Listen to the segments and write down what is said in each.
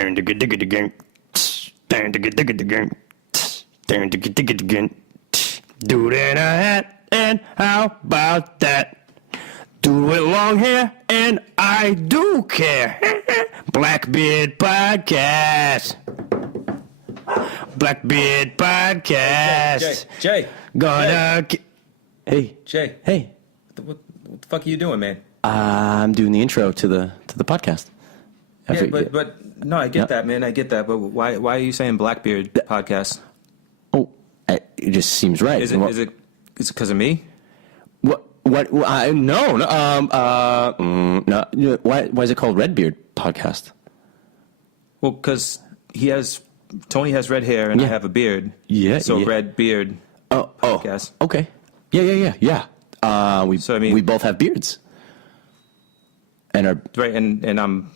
Do it in a hat, and how about that? Do it long hair, and I do care. Blackbeard Podcast. Blackbeard Podcast. Jay. Gonna... Hey. Jay. Hey. What the fuck are you doing, man? I'm doing the intro to the podcast. Yeah, but no, I get that, man. I get that. But why are you saying Blackbeard Podcast? Oh, it just seems right. Is it because of me? No. Why is it called Redbeard Podcast? Well, because Tony has red hair and I have a beard. Yeah. So Redbeard Podcast. Oh, okay. Yeah. We both have beards. And our right, and I'm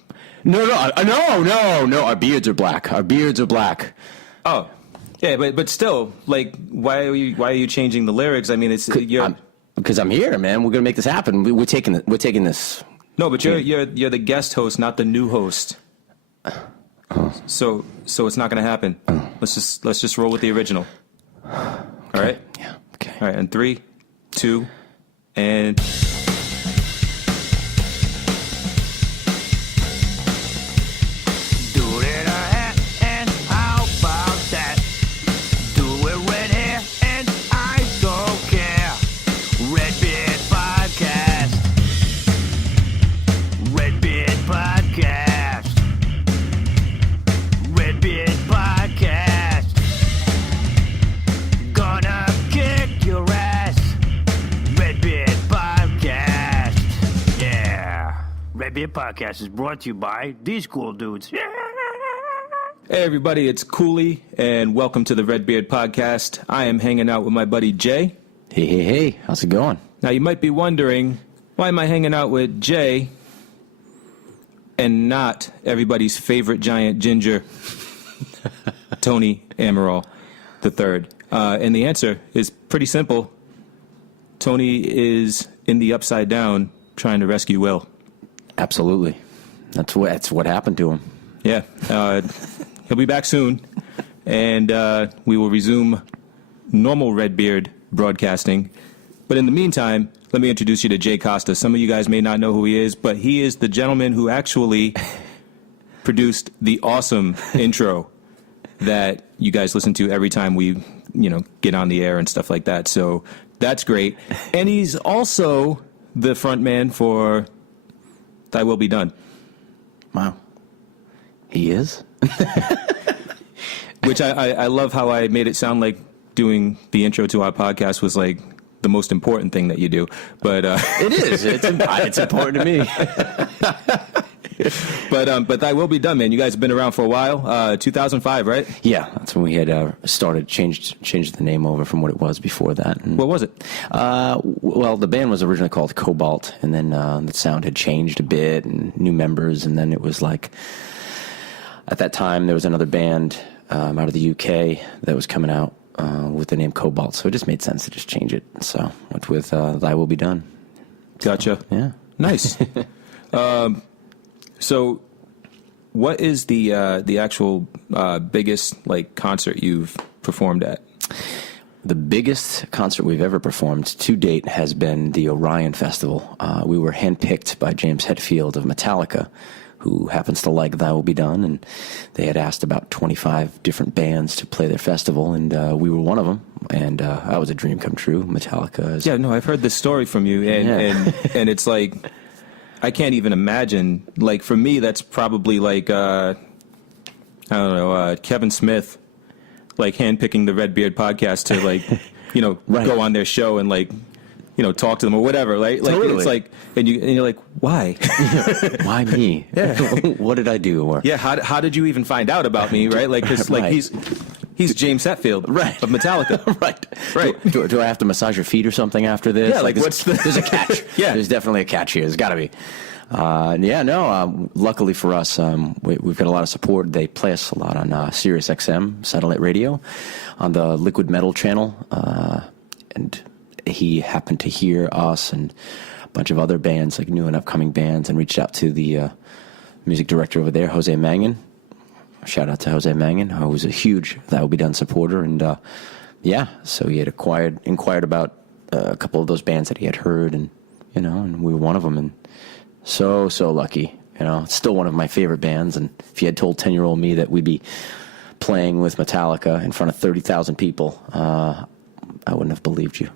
no. Our beards are black. Oh, yeah, but still, like, why are you changing the lyrics? I mean, because I'm here, man. We're gonna make this happen. We're taking this. No, but you're the guest host, not the new host. So it's not gonna happen. Let's just roll with the original. All right. Yeah. Okay. All right. And 3, 2, and. Redbeard Podcast is brought to you by these cool dudes. Hey everybody, it's Cooley, and welcome to the Redbeard Podcast. I am hanging out with my buddy Jay. Hey, how's it going? Now you might be wondering, why am I hanging out with Jay and not everybody's favorite giant ginger, Tony Amaral III? And the answer is pretty simple. Tony is in the Upside Down trying to rescue Will. Absolutely. That's what happened to him. Yeah. He'll be back soon, and we will resume normal Redbeard broadcasting. But in the meantime, let me introduce you to Jay Costa. Some of you guys may not know who he is, but he is the gentleman who actually produced the awesome intro that you guys listen to every time we, get on the air and stuff like that. So that's great. And he's also the front man for Thy Will Be Done. Wow. He is? Which I love how I made it sound like doing the intro to our podcast was like the most important thing that you do. But it is. It's important to me. But Thy Will Be Done, man. You guys have been around for a while. 2005, right? Yeah, that's when we had started changed the name over from what it was before that. And, what was it? Well, the band was originally called Cobalt, and then the sound had changed a bit, and new members, and then it was like at that time there was another band out of the UK that was coming out with the name Cobalt, so it just made sense to just change it. So went with Thy Will Be Done. Gotcha. So, yeah. Nice. So, what is the actual biggest concert you've performed at? The biggest concert we've ever performed to date has been the Orion Festival. We were handpicked by James Hetfield of Metallica, who happens to like Thy Will Be Done, and they had asked about 25 different bands to play their festival, and we were one of them, and that was a dream come true. Metallica is... Yeah, no, I've heard this story from you, and it's like... I can't even imagine. Like, for me, that's probably like, I don't know, Kevin Smith, like, handpicking the Redbeard Podcast to, like, right. Go on their show and, like, talk to them or whatever. Like totally. It's like, and you're like, why? Why me? Yeah. What did I do? Or yeah. How did you even find out about me? Right. Like, because like he's James Hetfield, right, of Metallica. Right. Do I have to massage your feet or something after this? Yeah. Like there's a catch. Yeah. There's definitely a catch here. There's got to be. Luckily for us, we've got a lot of support. They play us a lot on Sirius XM satellite radio, on the Liquid Metal channel, and he happened to hear us and a bunch of other bands, like new and upcoming bands, and reached out to the music director over there, Jose Mangan. Shout out to Jose Mangan, who was a huge That Will Be Done supporter. And so he had inquired about a couple of those bands that he had heard, and and we were one of them. And so lucky. It's still one of my favorite bands. And if you had told 10-year-old me that we'd be playing with Metallica in front of 30,000 people, I wouldn't have believed you.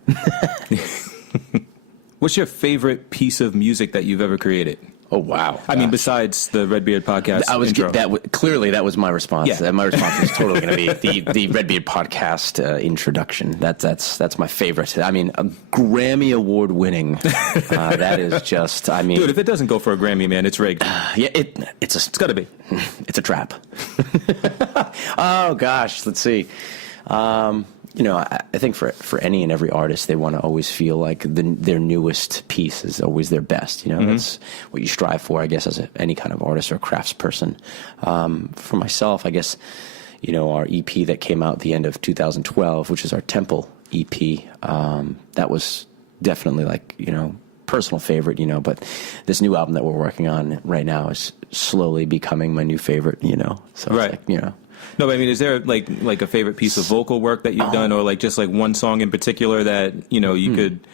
What's your favorite piece of music that you've ever created? Oh, wow. I mean, besides the Redbeard podcast intro. Clearly, that was my response. Yeah. My response was totally going to be the Redbeard podcast introduction. That's my favorite. I mean, a Grammy Award winning. That is just, I mean. Dude, if it doesn't go for a Grammy, man, it's rigged. It's got to be. It's a trap. Oh, gosh. Let's see. I think for any and every artist, they want to always feel like their newest piece is always their best. That's what you strive for, I guess, as any kind of artist or craftsperson. For myself, I guess, our EP that came out at the end of 2012, which is our Temple EP, that was definitely personal favorite, but this new album that we're working on right now is slowly becoming my new favorite, so right. It's like, No, but I mean, is there like a favorite piece of vocal work that you've done, or just one song in particular that you could,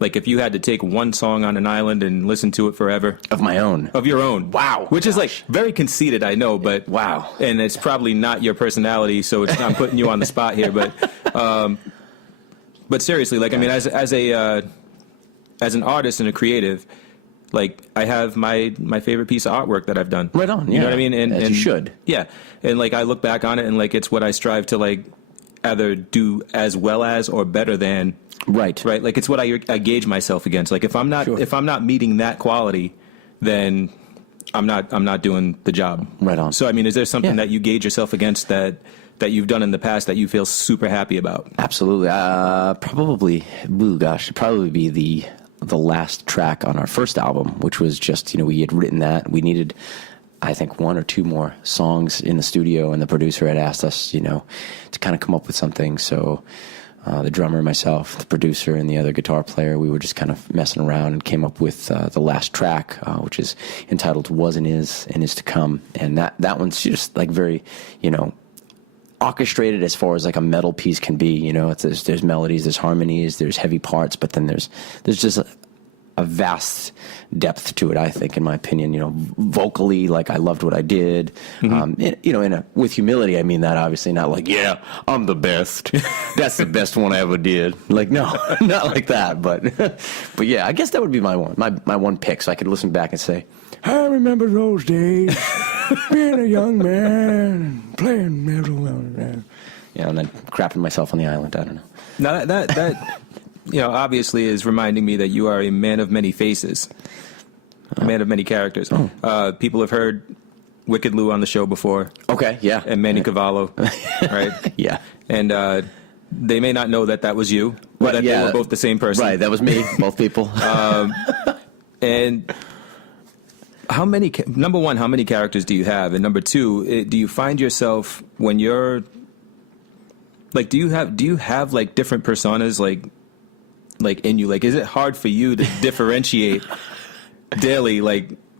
if you had to take one song on an island and listen to it forever? Of my own. Of your own. Wow. Which is very conceited, I know, but wow. And it's probably not your personality, so I'm putting you on the spot here, but seriously, I mean, as an artist and a creative, I have my favorite piece of artwork that I've done. Right on, yeah. You know what I mean? And you should. Yeah. And I look back on it and it's what I strive to either do as well as or better than. Right. Right. It's what I gauge myself against. If I'm not meeting that quality, then I'm not doing the job. Right on. So I mean, is there something that you gauge yourself against that you've done in the past that you feel super happy about? Absolutely. Probably be the last track on our first album, which was just, we had written that. We needed, I think, one or two more songs in the studio, and the producer had asked us, to kind of come up with something. So the drummer, myself, the producer, and the other guitar player, we were just kind of messing around and came up with the last track, which is entitled Was and Is to Come. And that one's just very, orchestrated as far as a metal piece can be. There's melodies, there's harmonies, there's heavy parts, but then there's just a vast depth to it, I think, in my opinion. Vocally, I loved what I did. With humility, I mean that obviously, not I'm the best. That's the best one I ever did. No, not like that. But yeah, I guess that would be my one pick, so I could listen back and say, I remember those days, being a young man, playing metal. And then crapping myself on the island. I don't know. Now that obviously is reminding me that you are a man of many faces, a man of many characters. People have heard Wicked Lou on the show before. Okay, yeah. And Manny Cavallo, right? Yeah. And they may not know that was you, or that they were both the same person. Right, that was me, both people. And number one, how many characters do you have? And number two, do you find yourself when you're do you have different personas in you? Is it hard for you to differentiate daily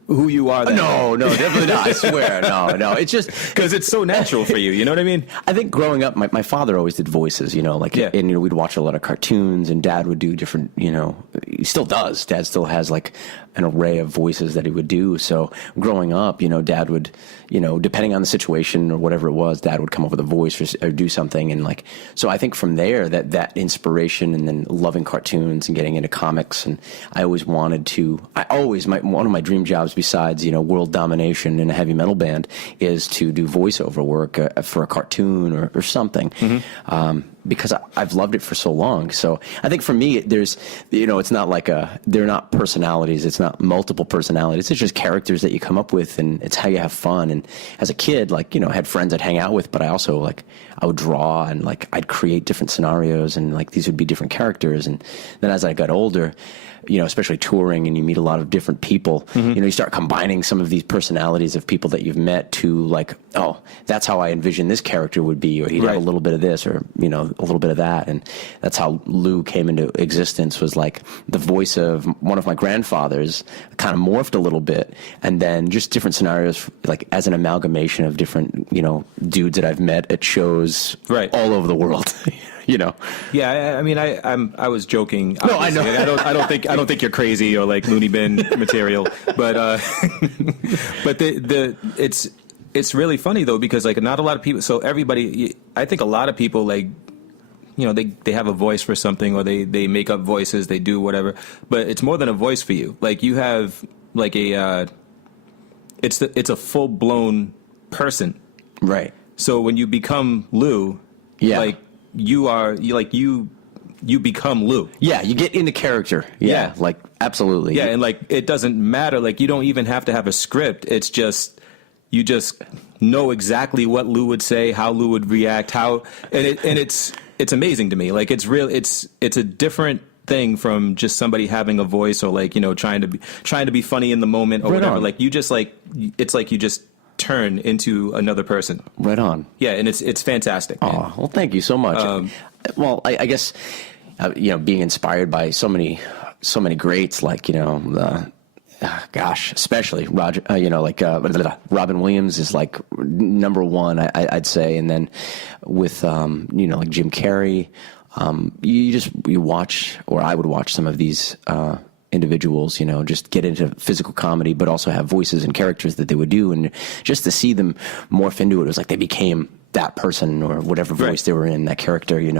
who you are? No, definitely not. I swear, no. It's just because it's so natural for you. You know what I mean? I think growing up, my father always did voices. And we'd watch a lot of cartoons, and Dad would do different. He still does. Dad still has an array of voices that he would do. So growing up, Dad would, depending on the situation or whatever it was, Dad would come up with a voice or do something, and so I think from there that inspiration, and then loving cartoons and getting into comics, and I always wanted to. One of my dream jobs, besides world domination in a heavy metal band, is to do voiceover work for a cartoon or something. Mm-hmm. Because I've loved it for so long. So I think for me, there's, it's not they're not personalities. It's not multiple personalities. It's just characters that you come up with, and it's how you have fun. And as a kid, I had friends I'd hang out with, but I also, I would draw, and I'd create different scenarios, and these would be different characters. And then as I got older, especially touring, and you meet a lot of different people. You start combining some of these personalities of people that you've met to like, oh, that's how I envision this character would be, or he'd have a little bit of this, or a little bit of that, and that's how Lou came into existence. Was like the voice of one of my grandfathers, kind of morphed a little bit, and then just different scenarios, like as an amalgamation of different dudes that I've met at shows all over the world. Yeah, I mean, I was joking. No, I know. I don't think you're crazy or like loony bin material, but it's really funny though, because like not a lot of people. So everybody, I think a lot of people like, they have a voice for something, or they make up voices, they do whatever, but it's more than a voice for you. Like you have like it's a full blown person, right? So when you become Lou, like. You become Lou. Yeah, you get into character. Yeah, like absolutely. Yeah, and like it doesn't matter. Like you don't even have to have a script. It's just you just know exactly what Lou would say, how Lou would react, it's amazing to me. Like it's real. It's a different thing from just somebody having a voice, or like trying to be funny in the moment or whatever. Like you just it's like you just turn into another person. Right on. Yeah, and it's fantastic. Oh, well, thank you so much. Well, I guess being inspired by so many greats, like especially Roger. Robin Williams is like number one, I'd say, and then with like Jim Carrey, you watch, or I would watch some of these individuals, just get into physical comedy, but also have voices and characters that they would do, and just to see them morph into it was like they became that person or whatever voice they were in, that character, and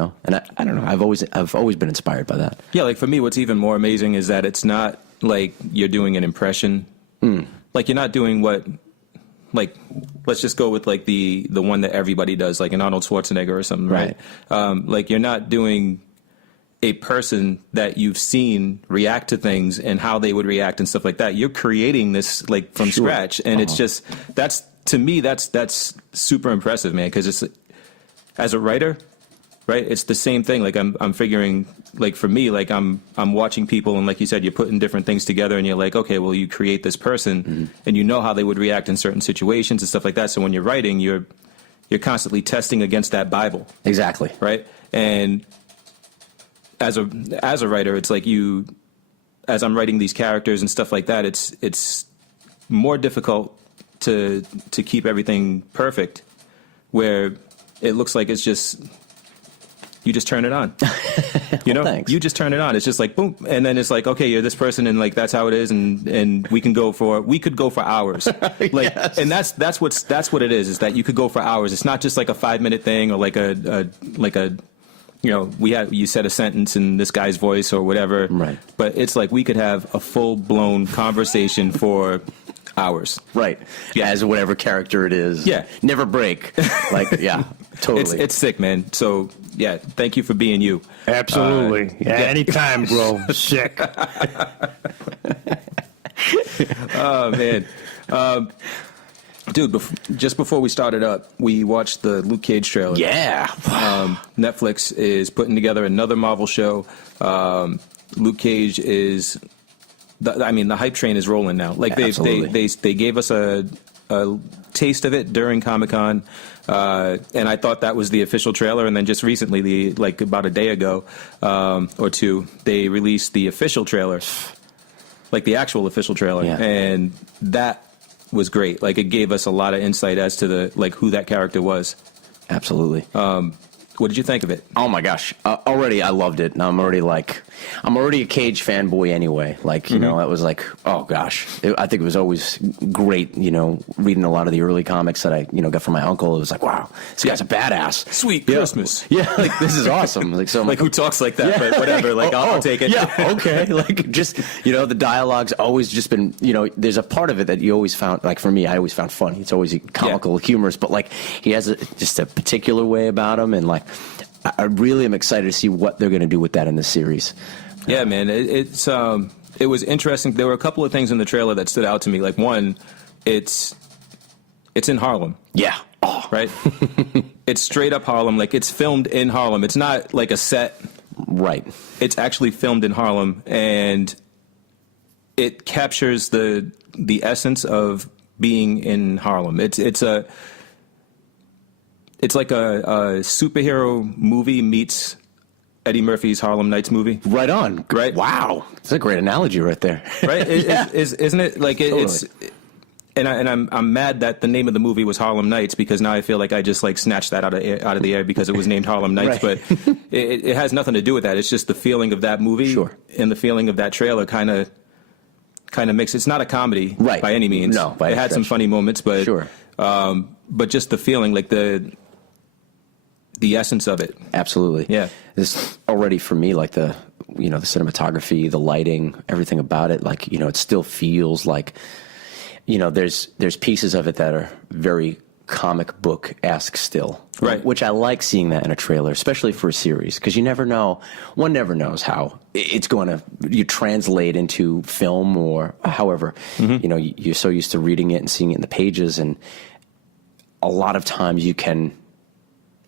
I don't know. I've always been inspired by that. Yeah, like for me, what's even more amazing is that it's not like you're doing an impression. Like you're not doing what, like, let's just go with like the one that everybody does, like an Arnold Schwarzenegger or something, right? Like you're not doing a person that you've seen react to things and how they would react and stuff like that. You're creating this like from scratch, and it's just to me that's super impressive, man. Because it's, as a writer, right? It's the same thing. Like I'm figuring, like for me, like I'm watching people, and like you said, you're putting different things together, and you're like, okay, well, you create this person, and you know how they would react in certain situations and stuff like that. So when you're writing, you're constantly testing against that Bible. Exactly. Right. And as a writer, it's like as I'm writing these characters and stuff like that, it's more difficult to keep everything perfect, where it looks like it's just, you just turn it on. Thanks. You just turn it on. It's just like boom, and then it's like, okay, you're this person, and like that's how it is, and we could go for hours. Like, yes. And that's what it is that you could go for hours. It's not just like a 5-minute thing, or like a you said a sentence in this guy's voice or whatever. Right. But it's like we could have a full-blown conversation for hours. Right. Yeah. As whatever character it is. Yeah. Never break. Like, yeah, totally. It's sick, man. So, yeah, thank you for being you. Absolutely. Anytime, bro. Sick. Oh, man. Dude, just before we started up, we watched the Luke Cage trailer. Yeah. Netflix is putting together another Marvel show. Luke Cage is, the hype train is rolling now. Like they gave us a taste of it during Comic-Con, and I thought that was the official trailer. And then just recently, like about a day ago or two, they released the official trailer, like the actual official trailer, and that was great. Like it gave us a lot of insight as to who that character was. Absolutely. What did you think of it? Oh my gosh! Already, I loved it. I'm already a Cage fanboy anyway. Like it was like, oh gosh, I think it was always great. Reading a lot of the early comics that I got from my uncle. It was like, wow, this guy's a badass. Sweet Christmas. Yeah, like this is awesome. Like so, like who talks like that? But whatever. Like I'll take it. Yeah, okay. Like just the dialogue's always just been there's a part of it that you always found, like for me, I always found funny. It's always comical, humorous, but like he has just a particular way about him, and like I really am excited to see what they're going to do with that in this series. Yeah, man, it was interesting. There were a couple of things in the trailer that stood out to me. Like one, it's in Harlem. Yeah. Oh. Right? It's straight up Harlem. Like it's filmed in Harlem. It's not like a set. Right. It's actually filmed in Harlem, and it captures the essence of being in Harlem. It's like a superhero movie meets Eddie Murphy's Harlem Nights movie. Right on. Right? Wow. That's a great analogy right there. Right? Yeah. Isn't it? Like Totally. it's. And I'm mad that the name of the movie was Harlem Nights, because now I feel like I just like snatched that out of the air because it was named Harlem Nights. Right. But it has nothing to do with that. It's just the feeling of that movie. Sure. And the feeling of that trailer kind of makes it's not a comedy Right. by any means. No, by it a had some stretch. funny moments, but Sure. But just the feeling, like the essence of it. Absolutely. Yeah. This already for me, like the cinematography, the lighting, everything about it, like, it still feels like, there's pieces of it that are very comic book-esque still. Right. Which I like seeing that in a trailer, especially for a series, because one never knows how it's going to, you translate into film or however, you're so used to reading it and seeing it in the pages, and a lot of times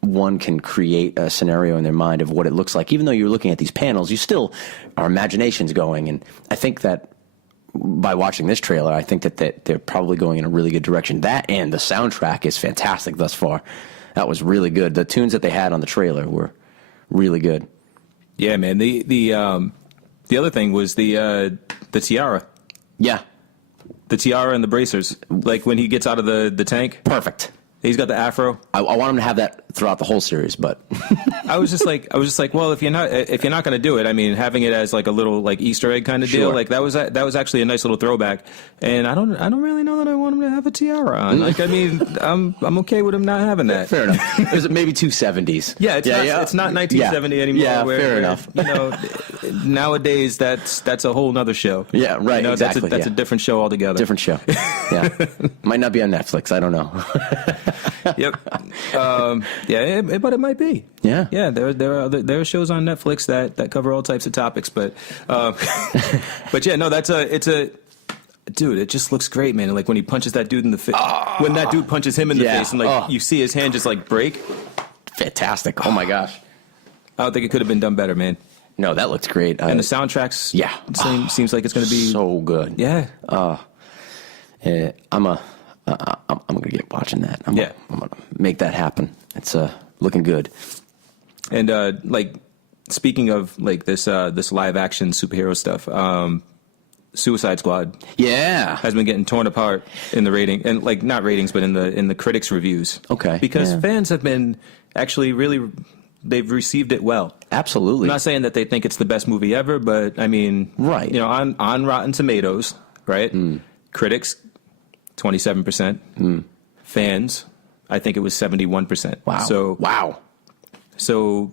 one can create a scenario in their mind of what it looks like. Even though you're looking at these panels, our imagination's going. And I think that by watching this trailer, I think that they're probably going in a really good direction. That and the soundtrack is fantastic thus far. That was really good. The tunes that they had on the trailer were really good. Yeah, man. The other thing was the tiara. Yeah. The tiara and the bracers. Like when he gets out of the tank. Perfect. He's got the afro. I want him to have that throughout the whole series, but I was just like, well, if you're not going to do it, I mean, having it as like a little like Easter egg kind of deal, Sure. like that was actually a nice little throwback. And I don't really know that I want him to have a tiara on. Like, I mean, I'm okay with him not having that. fair enough. It was maybe 270s. Yeah, it's not 1970 anymore. Yeah, where, fair enough. Nowadays that's a whole nother show. Yeah, right, exactly, That's a different show altogether. Different show. Yeah. Might not be on Netflix. I don't know. Yep. But it might be. Yeah. Yeah. There are shows on Netflix that cover all types of topics, but yeah, no, dude, it just looks great, man. Like when he punches that dude in the face, when that dude punches him in the Yeah. face, and like you see his hand just like break. Fantastic. Oh my gosh. I don't think it could have been done better, man. No, that looks great. And the soundtracks, yeah, seems like it's going to be so good. Yeah. I'm gonna get watching that. I'm gonna make that happen. It's looking good. And like speaking of like this live action superhero stuff, Suicide Squad has been getting torn apart in the rating, and like not ratings, but in the critics' reviews. Okay, because fans have been actually really, they've received it well. Absolutely. I'm not saying that they think it's the best movie ever, but I mean, right? On Rotten Tomatoes, right? Critics 27%. Fans, I think it was 71%. Wow. So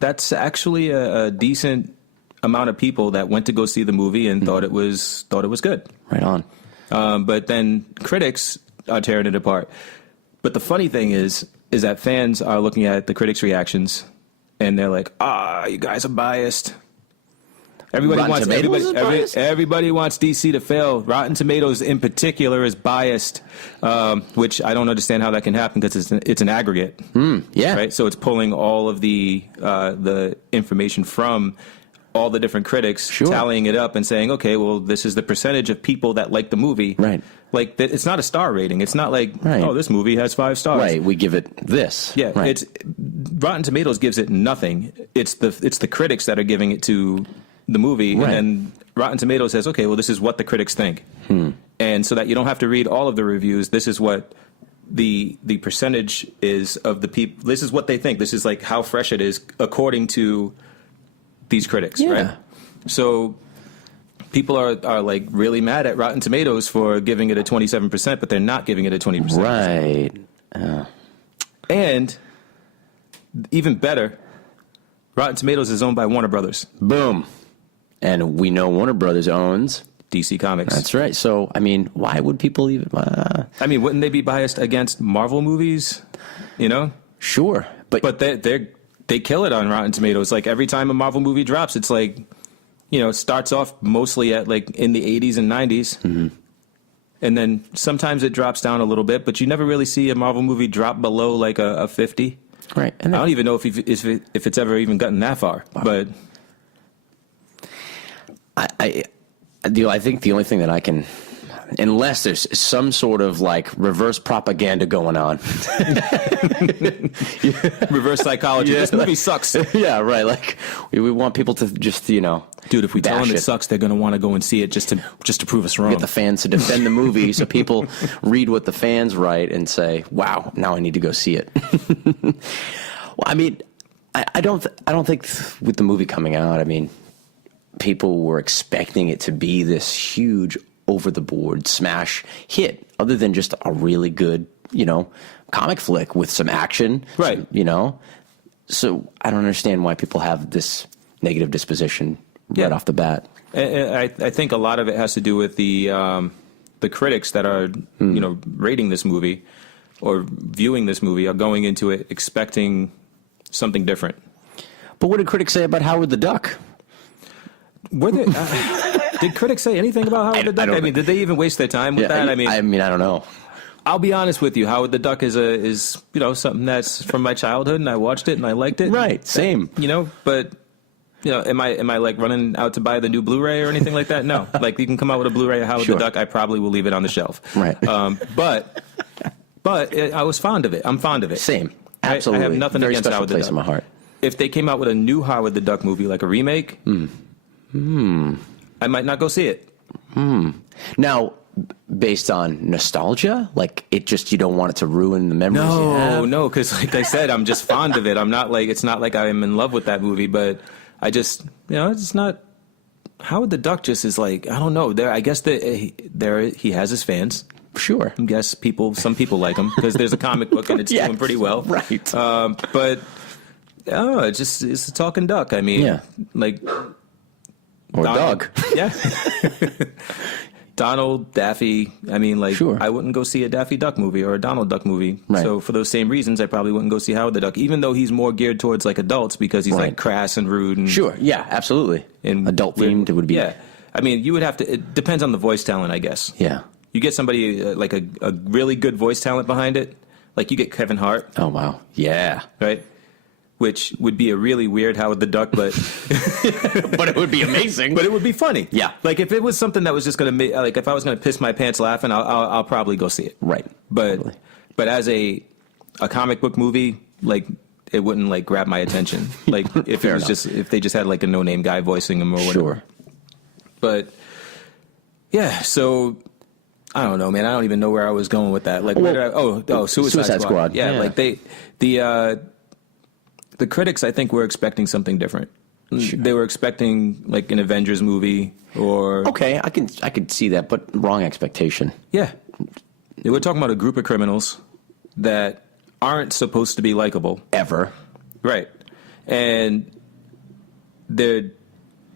that's actually a decent amount of people that went to go see the movie and thought it was good. Right on. But then critics are tearing it apart. But the funny thing is that fans are looking at the critics' reactions and they're like, you guys are biased. Everybody wants DC to fail. Rotten Tomatoes, in particular, is biased, which I don't understand how that can happen because it's an aggregate. Yeah. Right. So it's pulling all of the information from all the different critics, tallying it up and saying, okay, well, this is the percentage of people that like the movie. Right. Like it's not a star rating. It's not like this movie has 5 stars. Right. We give it this. Yeah. Right. It's Rotten Tomatoes gives it nothing. It's the critics that are giving it to the movie, right. And then Rotten Tomatoes says, okay, well, this is what the critics think. And so that you don't have to read all of the reviews, this is what the percentage is of the people. This is what they think. This is like how fresh it is according to these critics, right? So people are like really mad at Rotten Tomatoes for giving it a 27%, but they're not giving it a 20%. Right. And even better, Rotten Tomatoes is owned by Warner Brothers. Boom. And we know Warner Brothers owns DC Comics. That's right. So, I mean, why would people even... I mean, wouldn't they be biased against Marvel movies? Sure. But they kill it on Rotten Tomatoes. Like, every time a Marvel movie drops, it's like, it starts off mostly at, like, in the 80s and 90s. Mm-hmm. And then sometimes it drops down a little bit, but you never really see a Marvel movie drop below, like, a 50. Right. And I don't even know if it's ever even gotten that far. Wow. But... I think the only thing that I can, unless there's some sort of like reverse propaganda going on. Reverse psychology. This movie sucks. Yeah, right. Like we want people to just, Dude, if we tell bash them it it. sucks, they're going to want to go and see it just to prove us wrong. Get the fans to defend the movie so people read what the fans write and say, wow, now I need to go see it. Well, I mean, I don't think with the movie coming out, I mean, people were expecting it to be this huge over-the-board smash hit, other than just a really good, comic flick with some action. Right. So I don't understand why people have this negative disposition right off the bat. I think a lot of it has to do with the critics that are, rating this movie or viewing this movie are going into it expecting something different. But what did critics say about Howard the Duck? Were they, did critics say anything about Howard the Duck? I mean, did they even waste their time with that? I mean, I don't know. I'll be honest with you. Howard the Duck is something that's from my childhood, and I watched it and I liked it. Right, same. But am I like running out to buy the new Blu-ray or anything like that? No. Like you can come out with a Blu-ray of Howard Sure. the Duck, I probably will leave it on the shelf. Right. But I was fond of it. I'm fond of it. Same. I Absolutely. have nothing Very against special Howard the place Duck. in my heart. If they came out with a new Howard the Duck movie, like a remake, I might not go see it. Now, based on nostalgia, like it just, you don't want it to ruin the memories you have? No, because like I said, I'm just fond of it. I'm not like, it's not like I'm in love with that movie, but I just, it's not. Howard the Duck just is like, I don't know. I guess he has his fans. Sure. I guess some people like him because there's a comic book and it's Yes, doing pretty well. right. But it's a talking duck. I mean, Yeah. like Or Donald- dog. Yeah. Donald, Daffy. I mean, like, Sure. I wouldn't go see a Daffy Duck movie or a Donald Duck movie. Right. So for those same reasons, I probably wouldn't go see Howard the Duck, even though he's more geared towards like adults because he's Right. like crass and rude and Sure. Yeah, absolutely. and Adult themed, it would be. Yeah. I mean, you would have to. It depends on the voice talent, I guess. Yeah. You get somebody like a really good voice talent behind it, like you get Kevin Hart, Oh, wow. Yeah. right? Which would be a really weird Howard the Duck, but But it would be amazing. but it would be funny. Yeah. Like if it was something that was just gonna make, like if I was gonna piss my pants laughing, I'll probably go see it. Right. But Totally. but as a comic book movie, like it wouldn't like grab my attention. Like if Fair it was enough. just if they just had like a no name guy voicing them or whatever. Sure. But yeah, so I don't know, man. I don't even know where I was going with that. Like, where did Suicide Squad. Yeah, Yeah. like the critics, I think, were expecting something different. Sure. They were expecting like an Avengers movie or Okay, I could see that, but wrong expectation. yeah. They were talking about a group of criminals that aren't supposed to be likable. Ever. Right. And they're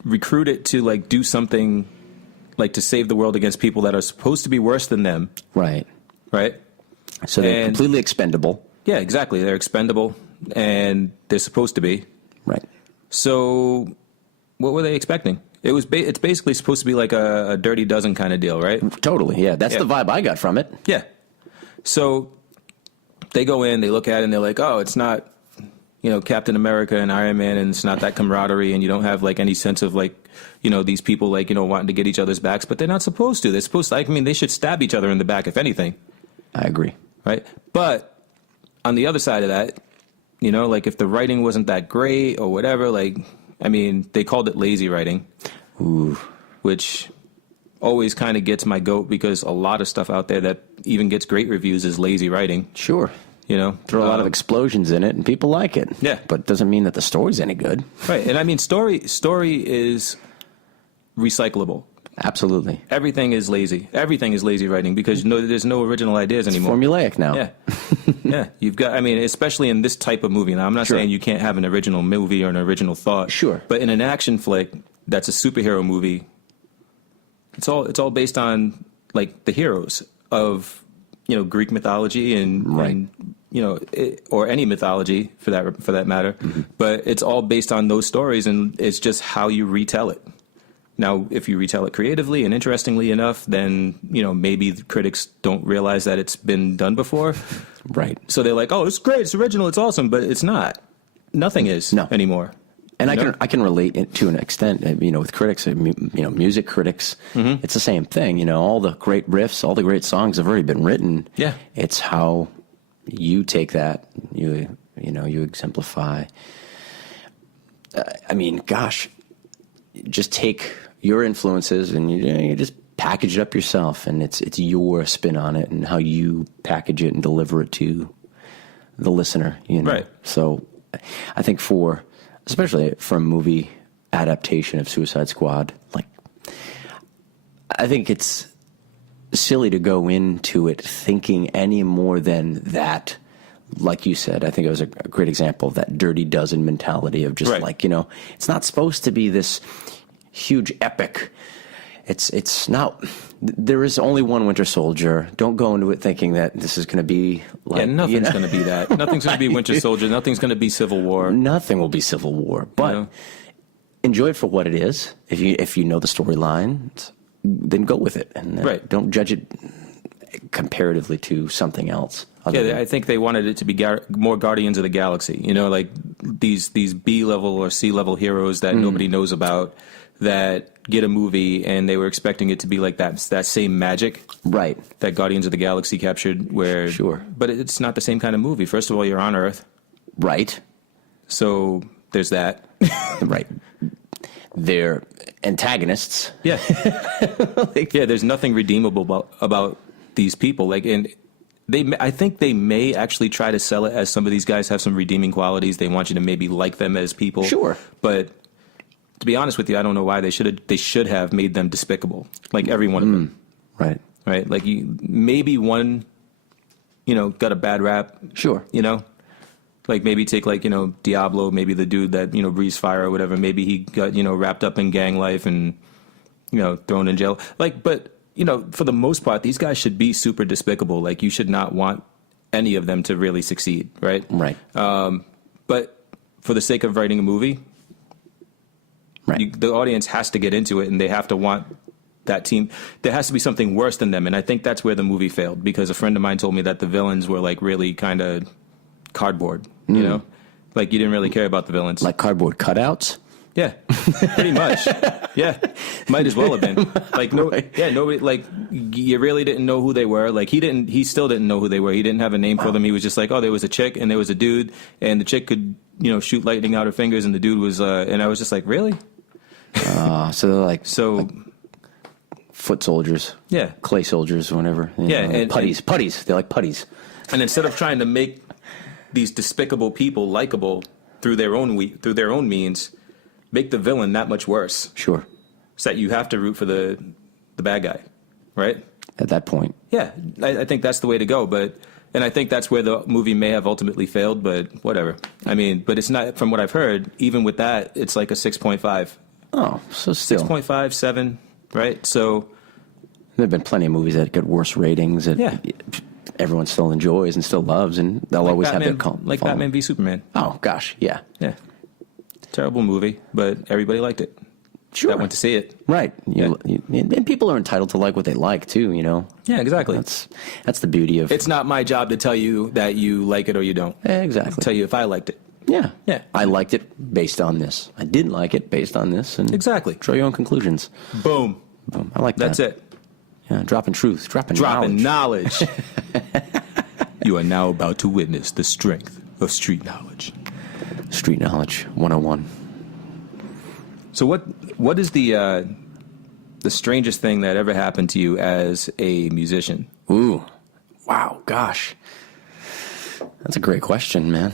recruited to like do something like to save the world against people that are supposed to be worse than them. Right. Right. So they're And- completely expendable. Yeah, exactly. They're expendable and they're supposed to be. Right. So what were they expecting? It's basically supposed to be like a Dirty Dozen kind of deal, right? Totally. Yeah. That's Yeah. the vibe I got from it. Yeah. So they go in, they look at it, and they're like, oh, it's not, Captain America and Iron Man, and it's not that camaraderie, and you don't have like any sense of like, these people like, wanting to get each other's backs, but they're not supposed to. They're supposed to, they should stab each other in the back, if anything. I agree. Right? But on the other side of that, like if the writing wasn't that great or whatever, they called it lazy writing. Ooh. Which always kind of gets my goat because a lot of stuff out there that even gets great reviews is lazy writing. Sure. Throw A lot of explosions in it, and people like it. Yeah. But it doesn't mean that the story's any good. right. And story is recyclable. Absolutely. Everything is lazy. Everything is lazy writing because there's no original ideas anymore. Formulaic now. Yeah. Yeah. You've got, especially in this type of movie. Now, I'm not Sure. saying you can't have an original movie or an original thought. Sure. But in an action flick that's a superhero movie, it's all based on like the heroes of, Greek mythology and, Right. and or any mythology for that matter. Mm-hmm. But it's all based on those stories and it's just how you retell it. Now, if you retell it creatively and interestingly enough, then, maybe the critics don't realize that it's been done before. Right. So they're like, oh, it's great, it's original, it's awesome, but it's not. Nothing is No. anymore. And You know? I can relate it to an extent, with critics, music critics. Mm-hmm. It's the same thing. All the great riffs, all the great songs have already been written. Yeah. It's how you take that, you exemplify. Gosh, just take your influences and you just package it up yourself, and it's your spin on it and how you package it and deliver it to the listener. Right. So I think especially for a movie adaptation of Suicide Squad, I think it's silly to go into it thinking any more than that. Like you said, I think it was a great example of that Dirty Dozen mentality of just Right. It's not supposed to be this huge epic. It's not. There is only one Winter Soldier. Don't go into it thinking that this is going to be like. Nothing's going to be that. Nothing's going to be Winter Soldier. Nothing's going to be Civil War. Nothing will be Civil War, but enjoy it for what it is. If you know the storyline, then go with it, and Right. don't judge it comparatively to something else. Yeah, I think they wanted it to be more Guardians of the Galaxy. Like these B-level or C-level heroes that nobody knows about that get a movie, and they were expecting it to be like that same magic, Right. that Guardians of the Galaxy captured. Where Sure. But it's not the same kind of movie. First of all, you're on Earth, Right. so there's that. Right. They're antagonists. Yeah, there's nothing redeemable about these people. And I think they may actually try to sell it as some of these guys have some redeeming qualities. They want you to maybe like them as people. Sure. But to be honest with you, I don't know why they should have made them despicable. Like every one of them. Right. Right? Like maybe one, got a bad rap. Sure. Like maybe take Diablo, maybe the dude that, breathes fire or whatever. Maybe he got, wrapped up in gang life and, thrown in jail. But for the most part, these guys should be super despicable. Like, you should not want any of them to really succeed, right? Right. But for the sake of writing a movie, Right. the audience has to get into it, and they have to want that team. There has to be something worse than them, and I think that's where the movie failed, because a friend of mine told me that the villains were, really kind of cardboard, you know? Like, you didn't really care about the villains. Like cardboard cutouts? Yeah, pretty much. Yeah, might as well have been. Nobody. You really didn't know who they were. He still didn't know who they were. He didn't have a name for them. He was just like, oh, there was a chick and there was a dude, and the chick could, shoot lightning out her fingers, and the dude was, and I was just like, really? So they're like foot soldiers. Yeah. Clay soldiers, whatever. And putties. They like putties. And instead of trying to make these despicable people likable through their own means, make the villain that much worse. Sure. So that you have to root for the bad guy, right? At that point. Yeah, I think that's the way to go. And I think that's where the movie may have ultimately failed, but whatever. But it's not, from what I've heard, even with that, it's like a 6.5. Oh, so still. 6.5, 7, right? So There have been plenty of movies that get worse ratings that everyone still enjoys and still loves, and they'll always have their cult. Like Batman v Superman. Oh, gosh, yeah. Yeah. Terrible movie, but everybody liked it. Sure. That went to see it. Right. And people are entitled to like what they like, too, Yeah, exactly. That's the beauty of... It's not my job to tell you that you like it or you don't. Exactly. I'll tell you if I liked it. Yeah. Yeah. I liked it based on this. I didn't like it based on this. And Exactly. Draw your own conclusions. Boom. Boom. I like that. That's it. Yeah, dropping truth. Dropping knowledge. You are now about to witness the strength of street knowledge. Street knowledge 101. So what is the strangest thing that ever happened to you as a musician? Ooh. Wow, gosh. That's a great question, man.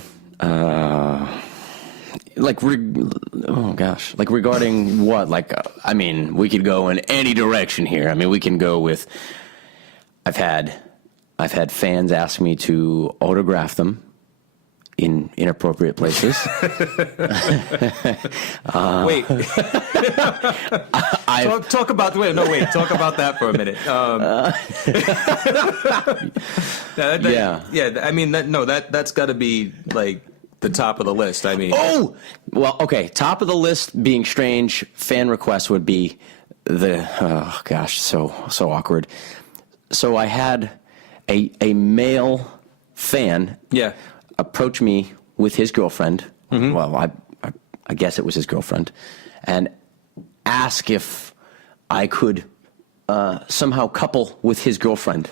Regarding what? We could go in any direction here. We can go with, I've had fans ask me to autograph them in inappropriate places. Wait. Talk about that for a minute. That's got to be like the top of the list. Oh, well, okay. Top of the list being strange fan request would be so awkward. So I had a male fan approach me with his girlfriend. Mm-hmm. Well, I guess it was his girlfriend, and ask if I could somehow couple with his girlfriend.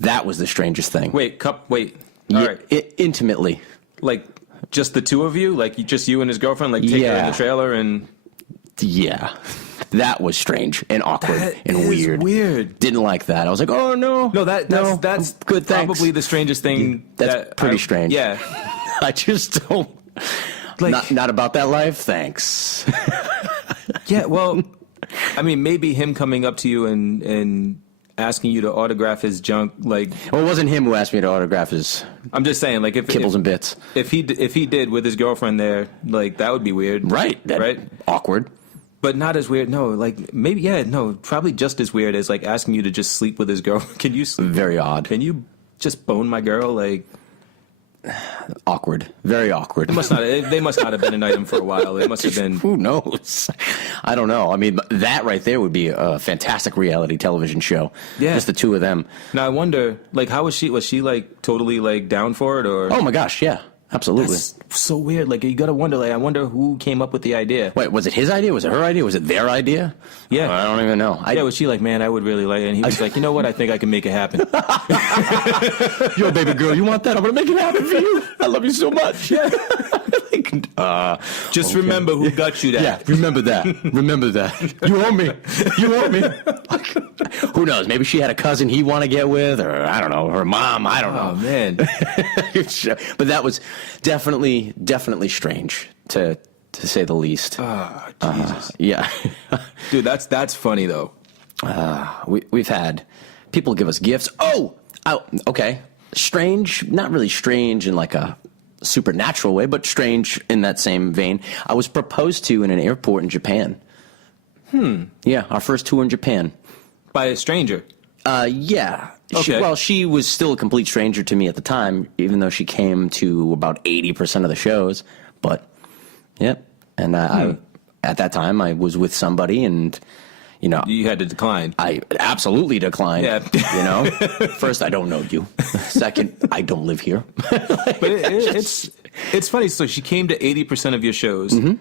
That was the strangest thing. Wait. All right. Intimately. Like, just the two of you? Like, just you and his girlfriend? Like, take her in the trailer and... Yeah. That was strange and awkward and weird. Weird. Didn't like that. I was like, oh, no. No, that's good, thanks. Probably the strangest thing. That's pretty strange. Yeah. I just don't... Like, not about that life, thanks. Yeah, well, I mean, maybe him coming up to you and asking you to autograph his junk, like... Well, it wasn't him who asked me to autograph his... I'm just saying, like, if kibbles and bits. If he did with his girlfriend there, like, that would be weird. Right. Right? Awkward. But not as weird. No, like, maybe, yeah, no, probably just as weird as, like, asking you to just sleep with his girl. Can you sleep? Very odd. Can you just bone my girl? Like... Awkward. Very awkward. They must not have been an item for a while. It must have been... Who knows? I don't know. I mean, that right there would be a fantastic reality television show. Yeah. Just the two of them. Now, I wonder, like, how was she? Was she, like, totally, like, down for it? Or... Oh, my gosh, yeah. Absolutely. That's so weird. Like, you gotta wonder, like, I wonder who came up with the idea. Wait, was it his idea? Was it her idea? Was it their idea? Yeah. I don't even know. Yeah, was she like, man, I would really like it? And he was like, you know what? I think I can make it happen. Yo, baby girl, you want that? I'm going to make it happen for you. I love you so much. Yeah. Just remember who got you that. Yeah, remember that. Remember that. You owe me. You owe me. Who knows? Maybe she had a cousin he'd want to get with, or I don't know, her mom. I don't know. Oh, man. But that was definitely strange, to say the least. Oh, Jesus. Yeah. Dude, that's funny, though. We've had people give us gifts. Oh, okay. Strange, not really strange in like a supernatural way, but strange in that same vein. I was proposed to in an airport in Japan. Yeah, our first tour in Japan. By a stranger? Yeah. Okay. She was still a complete stranger to me at the time, even though she came to about 80% of the shows. But, yeah. And I, at that time, I was with somebody, and, you know... You had to decline. I absolutely declined. Yeah. You know? First, I don't know you. Second, I don't live here. But it's funny. So she came to 80% of your shows, and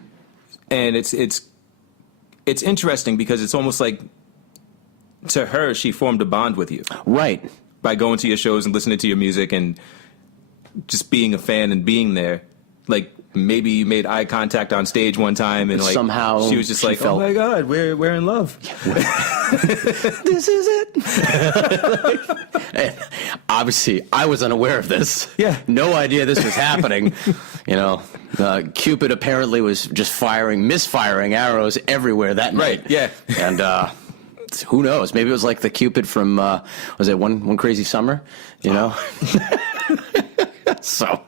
it's interesting because it's almost like, to her, she formed a bond with you. Right. By going to your shows and listening to your music and just being a fan and being there. Like, maybe you made eye contact on stage one time and, like, somehow she was just she like, felt... oh my God, we're in love. This is it. And obviously, I was unaware of this. Yeah. No idea this was happening. You know, Cupid apparently was just misfiring arrows everywhere that night. Right, yeah. And, who knows? Maybe it was like the Cupid from, was it One Crazy Summer? You know? So,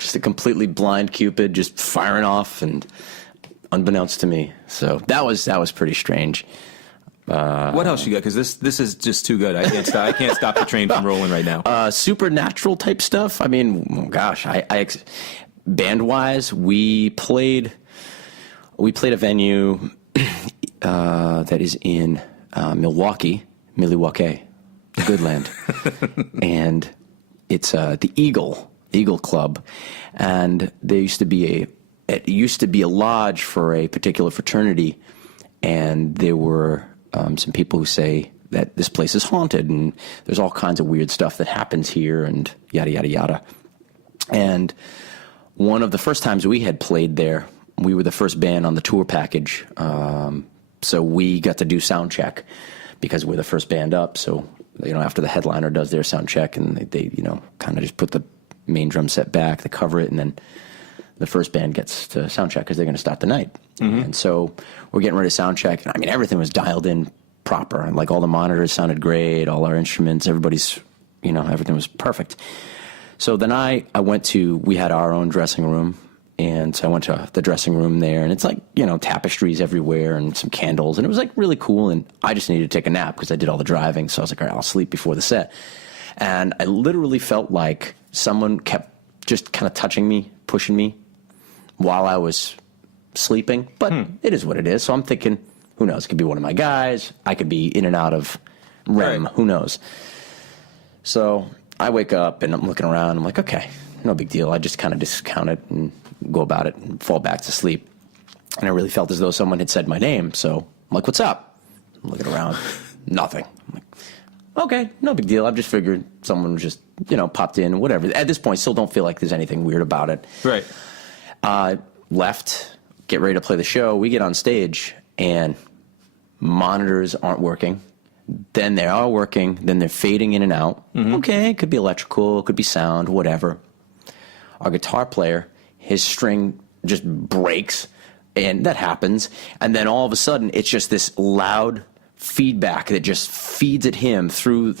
just a completely blind Cupid just firing off, and unbeknownst to me. So that was pretty strange. What else you got? Because this is just too good. I can't stop the train from rolling right now. Supernatural type stuff. I mean, gosh, band wise, we played a venue that is in Milwaukee, good land, and it's the Eagle Club, and there used to be a lodge for a particular fraternity, and there were some people who say that this place is haunted, and there's all kinds of weird stuff that happens here, and yada yada yada. And one of the first times we had played there, we were the first band on the tour package. So we got to do sound check because we're the first band up. So, you know, after the headliner does their sound check, and they you know, kind of just put the main drum set back, they cover it, and then the first band gets to sound check because they're going to start the night. And so we're getting ready to sound check. And I mean, everything was dialed in proper. And like all the monitors sounded great, all our instruments, everybody's, you know, everything was perfect. So then we had our own dressing room. And so I went to the dressing room there, and it's like, you know, tapestries everywhere and some candles, and it was like really cool. And I just needed to take a nap because I did all the driving. So I was like, all right, I'll sleep before the set. And I literally felt like someone kept just kind of touching me, pushing me while I was sleeping. But it is what it is. So I'm thinking, who knows? It could be one of my guys. I could be in and out of REM. Right. Who knows? So I wake up and I'm looking around. I'm like, okay, no big deal. I just kind of discount it and go about it and fall back to sleep. And I really felt as though someone had said my name. So I'm like, what's up? I'm looking around. Nothing. I'm like, okay, no big deal. I've just figured someone just, popped in, whatever. At this point, still don't feel like there's anything weird about it. Right. Left, get ready to play the show. We get on stage, and monitors aren't working. Then they are working. Then they're fading in and out. Mm-hmm. Okay, it could be electrical, it could be sound, whatever. Our guitar player, his string just breaks, and that happens. And then all of a sudden, it's just this loud feedback that just feeds at him through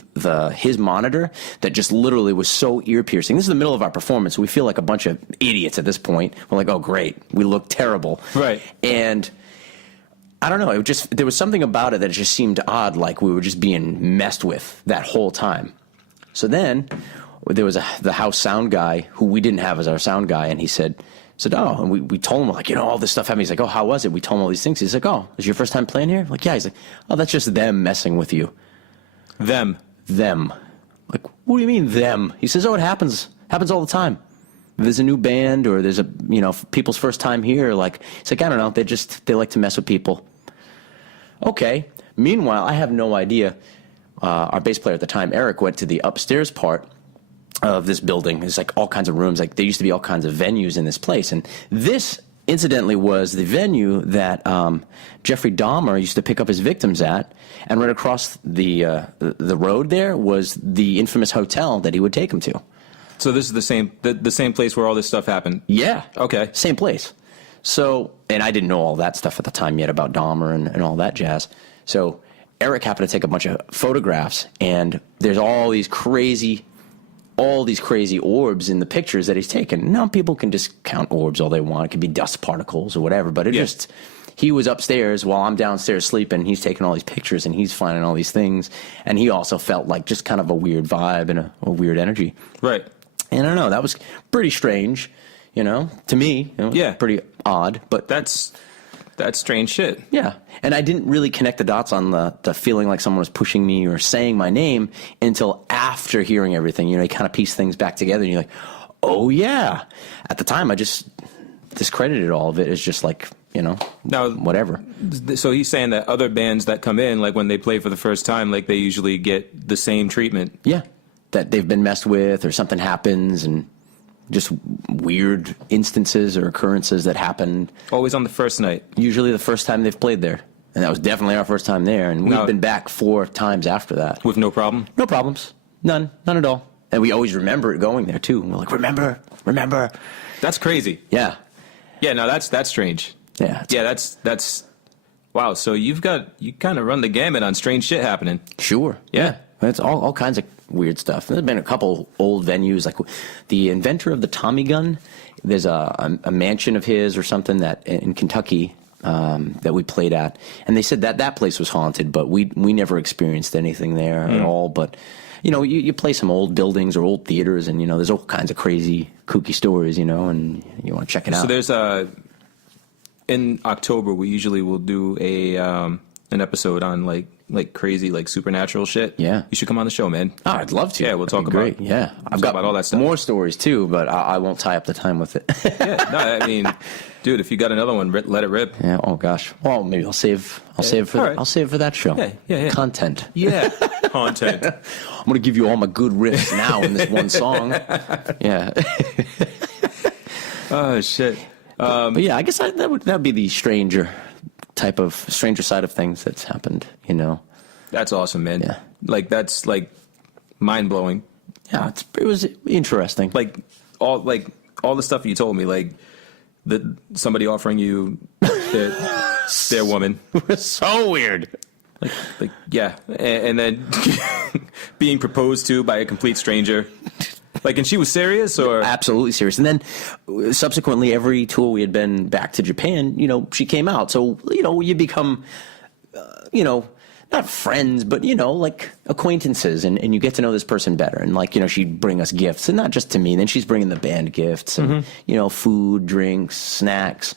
his monitor that just literally was so ear-piercing. This is the middle of our performance. We feel like a bunch of idiots at this point. We're like, oh, great. We look terrible. Right. And I don't know. There was something about it that just seemed odd, like we were just being messed with that whole time. So then there was the house sound guy who we didn't have as our sound guy, and he said, oh, and we told him, like, all this stuff happened. He's like, oh, how was it? We told him all these things. He's like, oh, is your first time playing here? I'm like, yeah. He's like, oh, that's just them messing with you. Them. Like, what do you mean, them? He says, oh, it happens all the time. If there's a new band or there's people's first time here, like, it's like, I don't know, they like to mess with people. Okay. Meanwhile, I have no idea. Our bass player at the time, Eric, went to the upstairs part of this building. There's like all kinds of rooms. Like there used to be all kinds of venues in this place. And this, incidentally, was the venue that Jeffrey Dahmer used to pick up his victims at. And right across the road there was the infamous hotel that he would take them to. So this is the same place where all this stuff happened? Yeah. Okay. Same place. So, and I didn't know all that stuff at the time yet about Dahmer and all that jazz. So Eric happened to take a bunch of photographs, and there's all these crazy orbs in the pictures that he's taken. Now, people can discount orbs all they want. It could be dust particles or whatever, but he was upstairs while I'm downstairs sleeping. He's taking all these pictures, and he's finding all these things, and he also felt like just kind of a weird vibe and a weird energy. Right. And I don't know, that was pretty strange, to me. It was pretty odd, but that's strange shit. Yeah. And I didn't really connect the dots on the feeling like someone was pushing me or saying my name until after hearing everything. You kind of piece things back together, and you're like, oh, yeah. At the time, I just discredited all of it as just like, now, whatever. So he's saying that other bands that come in, like when they play for the first time, like they usually get the same treatment. Yeah. That they've been messed with or something happens, and just weird instances or occurrences that happen. Always on the first night. Usually the first time they've played there. And that was definitely our first time there. And we've been back 4 times after that. With no problem? No problems. None at all. And we always remember it going there, too. And we're like, remember. That's crazy. Yeah. Yeah, no, that's strange. Yeah. Yeah, that's wow. So you kind of run the gamut on strange shit happening. Sure. Yeah. It's all kinds of weird stuff. There's been a couple old venues, like the inventor of the Tommy gun. There's a mansion of his or something that in Kentucky that we played at, and they said that place was haunted, but we never experienced anything there at all. But you play some old buildings or old theaters, and there's all kinds of crazy, kooky stories, and you want to check it out. So there's in October we usually will do an episode on like crazy, like supernatural shit. Yeah. You should come on the show, man. Oh, I'd love to. Yeah, we'll talk about it. Yeah. I've got about all that stuff. More stories too, but I won't tie up the time with it. Yeah, no, I mean, dude, if you got another one, let it rip. Yeah, oh gosh. Well, maybe I'll save it for that show. Yeah. Content. Yeah. Content. I'm going to give you all my good riffs now in this one song. Yeah. Oh shit. But yeah, I guess that would be the stranger side of things that's happened, That's awesome, man. Yeah. Like that's like mind blowing. Yeah, it was interesting. Like all the stuff you told me, like somebody offering you their woman. So weird. Like yeah, and then being proposed to by a complete stranger. Like, and she was serious, or absolutely serious. And then subsequently, every tour we had been back to Japan, she came out. So you become, not friends, but like acquaintances, and you get to know this person better. And like she'd bring us gifts, and not just to me. Then she's bringing the band gifts, and food, drinks, snacks,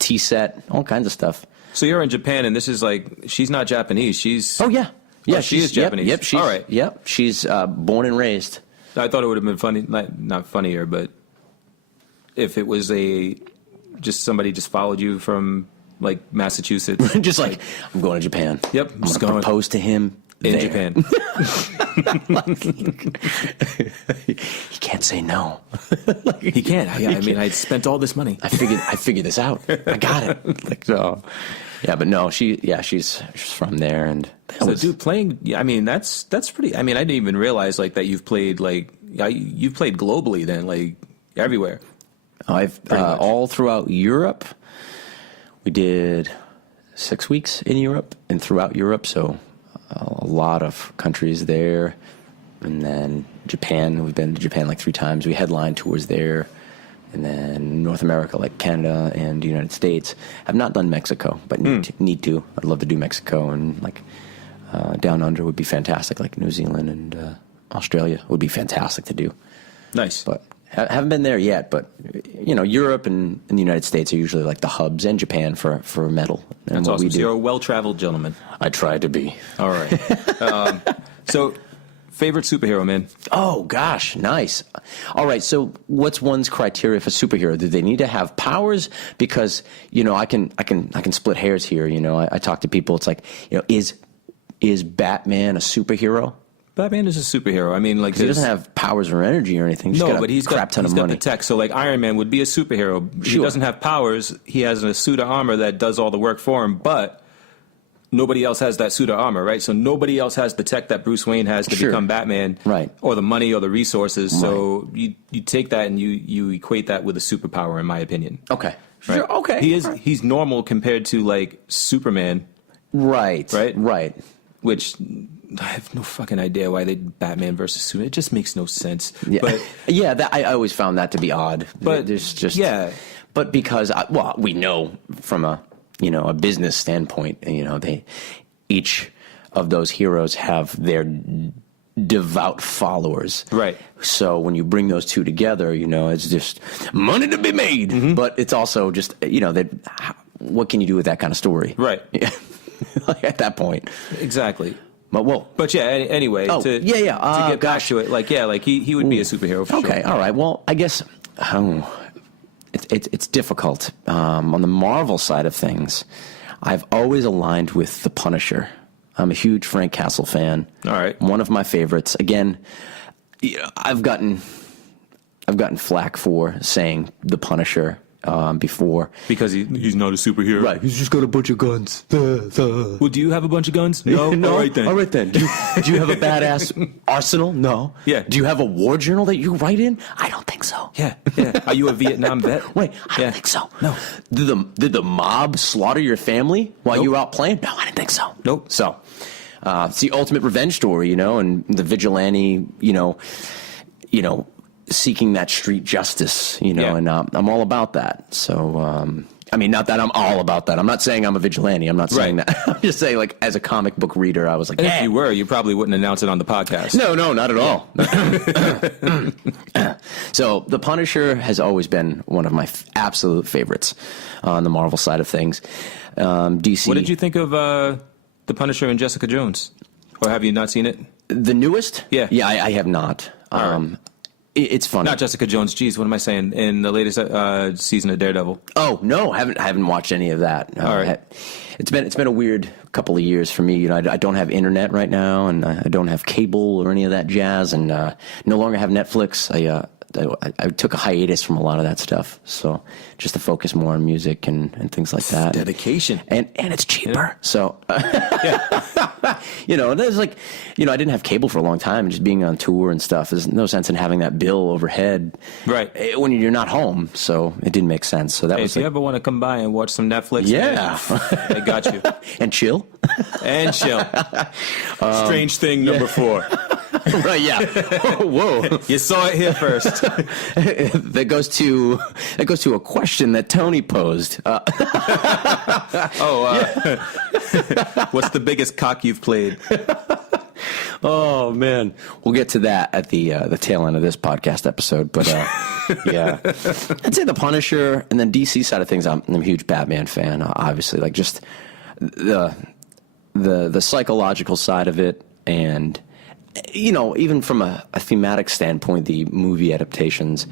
tea set, all kinds of stuff. So you're in Japan, and this is like she's not Japanese. She's oh yeah. Yeah, Oh, she is Japanese. Yep, she's, all right. Yep, she's born and raised. I thought it would have been funny, not funnier, but if it was somebody just followed you from like Massachusetts. Just like, I'm going to Japan. Yep, I'm going to propose to him in there. Japan. He can't say no. He can't. I mean, I spent all this money. I figured this out. I got it. Like, so, yeah, but no, she's from there, and So, dude, playing. Yeah, I mean, that's pretty. I mean, I didn't even realize like that you've played you've played globally then, like everywhere. I've all throughout Europe. We did 6 weeks in Europe and throughout Europe, so a lot of countries there. And then Japan, we've been to Japan like 3 times. We headlined tours there. And then North America, like Canada and the United States. I've not done Mexico, but need to. I'd love to do Mexico, and like down under would be fantastic. Like New Zealand and Australia would be fantastic to do. Nice. But haven't been there yet, but Europe and the United States are usually like the hubs, and Japan for metal. And That's what awesome. we do. So you're a well-traveled gentleman. I try to be. All right. So, favorite superhero, man? Oh gosh, nice. All right, so what's one's criteria for superhero? Do they need to have powers? Because I can split hairs here. I talk to people. It's like, is Batman a superhero? Batman is a superhero. I mean, like He doesn't have powers or energy or anything. no, got but he's got ton of money. the tech. So like Iron Man would be a superhero. He Sure. doesn't have powers. He has a suit of armor that does all the work for him, but nobody else has that suit of armor, right? So nobody else has the tech that Bruce Wayne has to Sure. become Batman, Right. Or the money or the resources. So you take that and you equate that with a superpower, in my opinion. Okay. Right? Sure. Okay. He's normal compared to like Superman, Right. Right. which I have no fucking idea why they did Batman versus Superman. It just makes no sense. Yeah. But I always found that to be odd. But there's just But because we know from a business standpoint, each of those heroes have their devout followers. Right. So when you bring those two together, it's just money to be made. Mm-hmm. But it's also just what can you do with that kind of story? Right. Yeah. At that point. Exactly. But yeah. Anyway. To get back to it, he would be a superhero for sure. Okay. All right. Well, I guess it's difficult. On the Marvel side of things, I've always aligned with the Punisher. I'm a huge Frank Castle fan. All right. One of my favorites. Again, I've gotten flack for saying the Punisher before. Because he's not a superhero. Right. He's just got a bunch of guns. Well, do you have a bunch of guns? No? No. All right then. All right then. Do you have a badass arsenal? No. Yeah. Do you have a war journal that you write in? I don't think so. Yeah. Are you a Vietnam vet? Wait, I don't think so. No. Did the mob slaughter your family while you were out playing? No, I didn't think so. Nope. So, it's the ultimate revenge story, and the vigilante, seeking that street justice, and I'm all about that. So, not that I'm all about that. I'm not saying I'm a vigilante. I'm not saying that. I'm just saying, like, as a comic book reader, I was like, If you were, you probably wouldn't announce it on the podcast. No, not at all. So the Punisher has always been one of my absolute favorites on the Marvel side of things. DC. What did you think of The Punisher and Jessica Jones? Or have you not seen it? The newest? Yeah. Yeah, I have not. It's funny. Not Jessica Jones. Jeez, what am I saying? In the latest season of Daredevil. Oh no, I haven't watched any of that. All right. It's been a weird couple of years for me. I don't have internet right now, and I don't have cable or any of that jazz, and no longer have Netflix. I took a hiatus from a lot of that stuff, so just to focus more on music and things like that. Dedication. And it's cheaper. So, there's like, I didn't have cable for a long time, and just being on tour and stuff. There's no sense in having that bill overhead, right? When you're not home. So it didn't make sense. So that was. If you ever want to come by and watch some Netflix, yeah, I got you. And chill. Strange thing number 4. Right, yeah. Whoa. You saw it here first. That goes to a question that Tony posed. What's the biggest cock you've played? Oh man, we'll get to that at the tail end of this podcast episode. But yeah, I'd say the Punisher, and then DC side of things. I'm a huge Batman fan. Obviously, like just the the psychological side of it, and even from a thematic standpoint, the movie adaptations,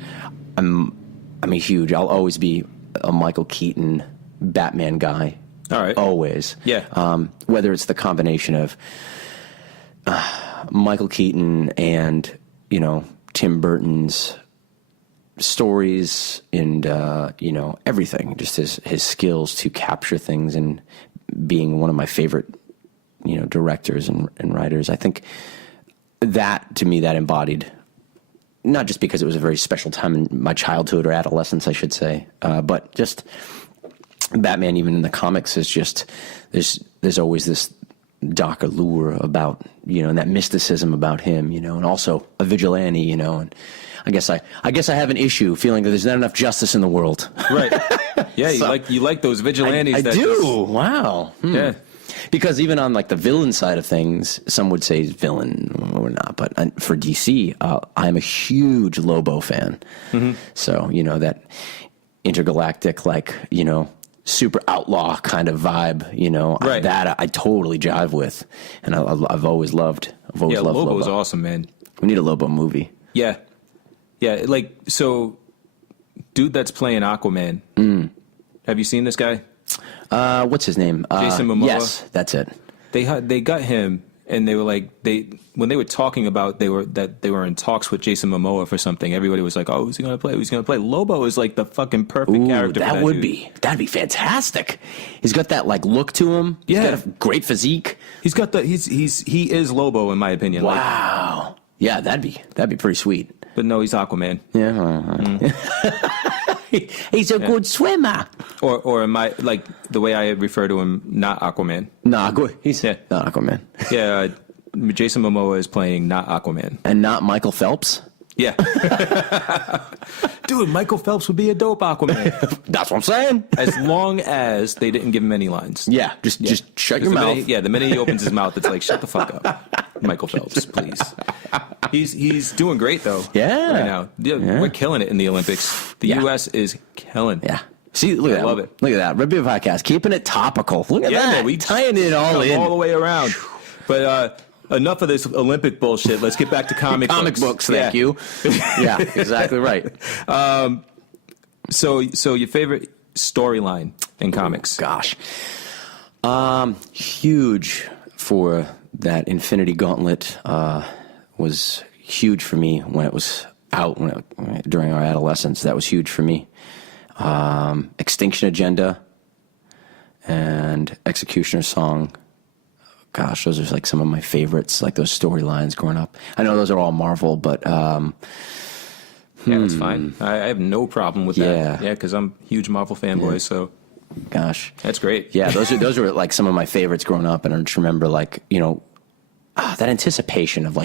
I'm a huge. I'll always be a Michael Keaton Batman guy. All right. Always. Yeah. Whether it's the combination of Michael Keaton and Tim Burton's stories and everything, just his skills to capture things, and being one of my favorite directors and writers. I think that, to me, that embodied, not just because it was a very special time in my childhood or adolescence, I should say, but just Batman, even in the comics, is just there's always this dark allure about and that mysticism about him, and also a vigilante, and I guess I have an issue feeling that there's not enough justice in the world. Right. Yeah, you like those vigilantes. I do. Wow. Yeah. Because even on like the villain side of things, some would say he's villain or not, but for DC, I'm a huge Lobo fan. Mm-hmm. So that intergalactic, super outlaw kind of vibe, right. That I totally jive with, and I've always loved. Loved Lobo. Is awesome, man. We need a Lobo movie. Yeah, so, dude, that's playing Aquaman. Have you seen this guy? What's his name? Jason Momoa. Yes, that's it. They got him, and they were like when they were talking about they were in talks with Jason Momoa for something. Everybody was like, "Oh, who's he gonna play? Who's he gonna play?" Lobo is like the fucking perfect character. That would be fantastic. He's got that look to him. He's got a great physique. He is Lobo in my opinion. Wow. Yeah, that'd be pretty sweet. But no, he's Aquaman. Yeah. He's a good swimmer. Or am I the way I refer to him? Not Aquaman. Nah, he's not Aquaman. Yeah, Jason Momoa is playing not Aquaman, and not Michael Phelps. Yeah, dude, Michael Phelps would be a dope Aquaman. That's what I'm saying. As long as they didn't give him any lines. Yeah, just shut your mouth. The minute he opens his mouth, it's like, shut the fuck up, Michael Phelps, please. He's doing great though. Yeah, right now. Yeah. We're killing it in the Olympics. The U.S. is killing. Yeah. See, look at that. I love it. Look at that. Red Beard Podcast, keeping it topical. Look at that. Man, we tying it all in. All the way around. But enough of this Olympic bullshit. Let's get back to comic books. Thank you. Yeah, exactly right. So your favorite storyline in comics? Gosh. Huge for that Infinity Gauntlet was huge for me when it was out during our adolescence. That was huge for me. Extinction Agenda and Executioner's Song. Gosh, those are some of my favorites, those storylines growing up. I know those are all Marvel, but yeah, that's fine. I have no problem with that. Yeah, because I'm a huge Marvel fanboy, so gosh, that's great. Yeah, those were some of my favorites growing up, and I just remember that anticipation of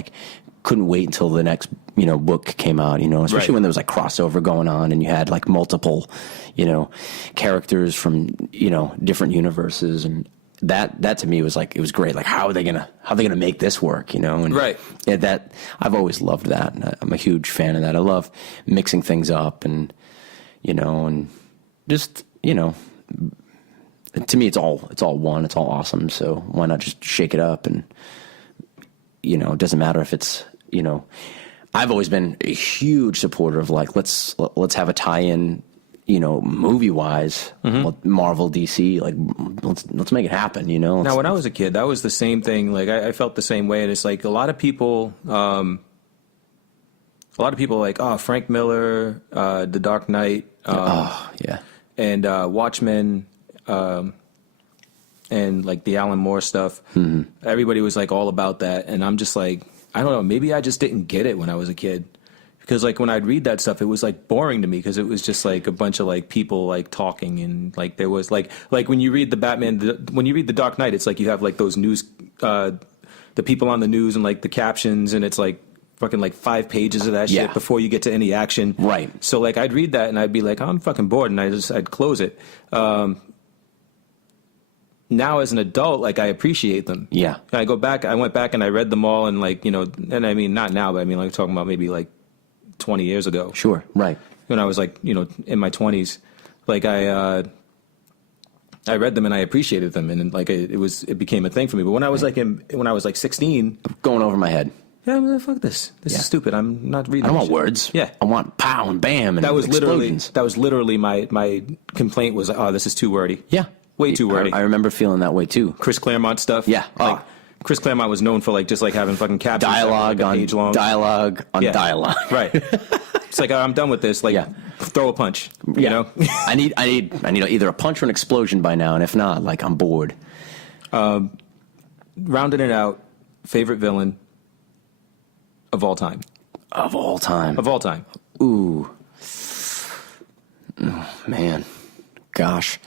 couldn't wait until the next book came out, especially when there was crossover going on and you had multiple characters from different universes, and that to me was it was great. How are they gonna make this work, and right. Yeah, that I've always loved that. I'm a huge fan of that. I love mixing things up and and just to me it's all one, it's all awesome, so why not just shake it up? And it doesn't matter if it's I've always been a huge supporter of let's have a tie-in, movie wise, Marvel, DC, let's make it happen, Now, when I was a kid, that was the same thing. I felt the same way, and it's a lot of people, Frank Miller, The Dark Knight, and Watchmen, and the Alan Moore stuff. Mm-hmm. Everybody was all about that, and I'm just I don't know, maybe I just didn't get it when I was a kid. Because when I'd read that stuff, it was boring to me because it was just a bunch of people talking, and there was when you read the Batman, when you read the Dark Knight, it's you have those news, the people on the news and the captions, and it's fucking 5 pages of that shit before you get to any action. Right. So I'd read that and I'd be I'm fucking bored, and I'd close it. Now as an adult, I appreciate them. Yeah. I went back and I read them all, and and I mean not now, but I mean talking about maybe 20 years ago. Sure, right. When I was in my 20s, I read them and I appreciated them, and like it became a thing for me. But when I was like 16, Going over my head. yeah, I'm like, fuck this. This is stupid. I'm not reading. I don't this want shit. words. Yeah, I want pow and bam and that was explosions. literally my complaint was, oh, this is too wordy. Yeah. Way too wordy. I remember feeling that way too. Chris Claremont stuff. Yeah. Like, Chris Claremont was known for like just like having fucking captions Dialogue like a on page long. dialogue on Yeah. dialogue. Right. It's like, I'm done with this. Like, throw a punch. You know. I need either a punch or an explosion by now, and if not, like I'm bored. Rounding it out, favorite villain of all time. Of all time. Of all time. Ooh. Oh, man. Gosh.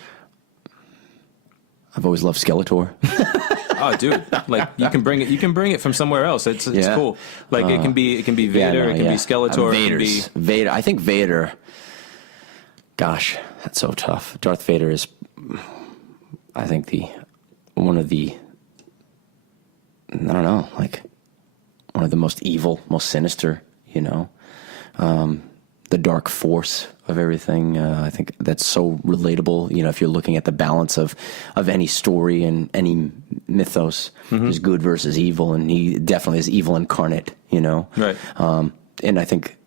I've always loved Skeletor. Oh, dude! Like you can bring it from somewhere else. It's Yeah. cool. Like it can be Vader, it can be Skeletor, it can be Vader. I think Vader. Gosh, that's so tough. Darth Vader is, I think one of the most evil, most sinister. You know, the dark force of everything. I think that's so relatable. You know, if you're looking at the balance of any story and any mythos, there's good versus evil, and he definitely is evil incarnate. You know, right. And I think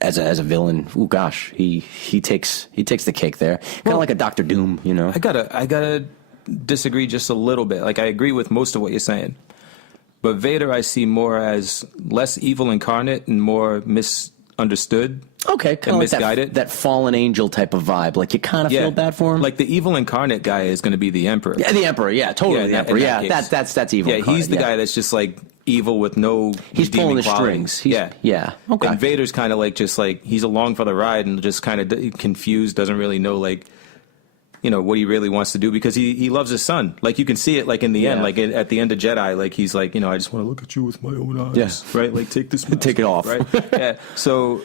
as a villain, oh gosh, he takes the cake there. Kind of like a Doctor Doom. You know, I gotta disagree just a little bit. Like I agree with most of what you're saying, but Vader I see more as less evil incarnate and more misunderstood. Okay, kind of like misguided. that fallen angel type of vibe. Like you kind of feel bad for him. Like the evil incarnate guy is going to be the Emperor. Yeah, the Emperor. Yeah, totally the Emperor. in that Yeah, case. that's evil. Yeah, incarnate, he's the guy that's just like evil with no. He's pulling the redeeming strings. qualities. Yeah. Okay. And Vader's kind of like just like he's along for the ride and just kind of confused, doesn't really know like. You know what he really wants to do because he loves his son. Like you can see it like in the end, like at the end of Jedi, like he's like, I just want to look at you with my own eyes. Yes. Right. Like take this, mask Take it off. Right. Yeah. So,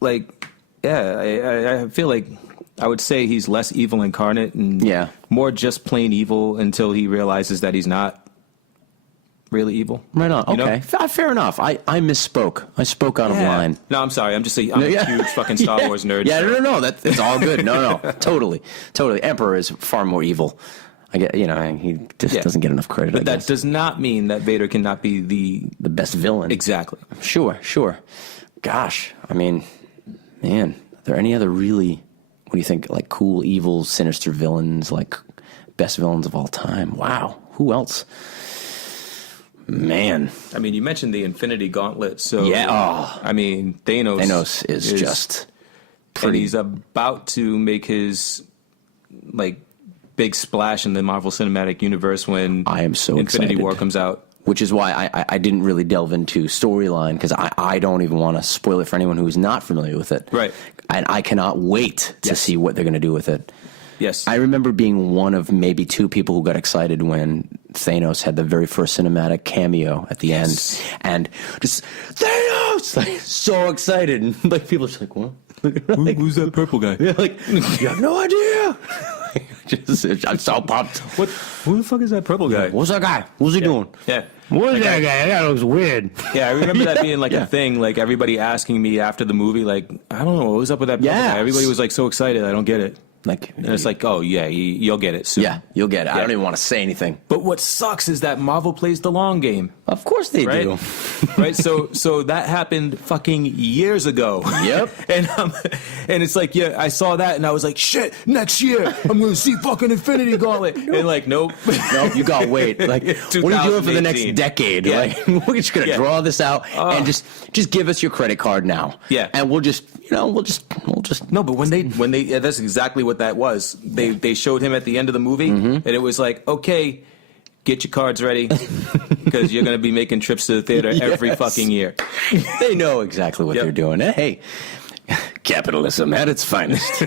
like, I feel like I would say he's less evil incarnate and more just plain evil until he realizes that he's not really evil. Right on. You know? Okay. Fair enough. I misspoke. I spoke out of line. No, I'm sorry. I'm a huge fucking Star Wars nerd. Yeah, so. no. It's all good. No. Totally. Emperor is far more evil. I get. He just doesn't get enough credit. But that does not mean that Vader cannot be the best villain. Exactly. Sure. Gosh, I mean, man, are there any other really? What do you think? Like cool, evil, sinister villains, like best villains of all time? Wow. Who else? Man, I mean, you mentioned the Infinity Gauntlet, so I mean, Thanos is just pretty. And he's about to make his like big splash in the Marvel Cinematic Universe when I am so Infinity excited. War comes out. Which is why I didn't really delve into storyline because I don't even want to spoil it for anyone who's not familiar with it. Right. And I cannot wait to see what they're going to do with it. Yes. I remember being one of maybe two people who got excited when Thanos had the very first cinematic cameo at the end. And just, Thanos! Like, so excited. And like, people are just like, what? Like, who's that purple guy? Yeah, like, you have no idea. I'm so pumped. Who the fuck is that purple guy? What's that guy? What's he doing? Yeah. What's that guy? That looks weird. Yeah, I remember that being like a thing, like everybody asking me after the movie, like, I don't know, what was up with that purple guy? Everybody was like so excited, I don't get it. Like, and it's like, oh yeah, you'll get it soon. Yeah, you'll get it. I don't even want to say anything. But what sucks is that Marvel plays the long game. Of course they do. Right? So that happened fucking years ago. Yep. and it's like, I saw that and I was like, shit, next year I'm going to see fucking Infinity Gauntlet. And like, nope. Nope, you got to wait. Like, what are you doing for the next decade? Yeah. Like, we're just going to draw this out and just give us your credit card now. Yeah. And we'll just. No, but when they that's exactly what that was. They showed him at the end of the movie, and it was like, okay, get your cards ready because you're going to be making trips to the theater every fucking year. They know exactly what they're doing. Hey, capitalism at its finest.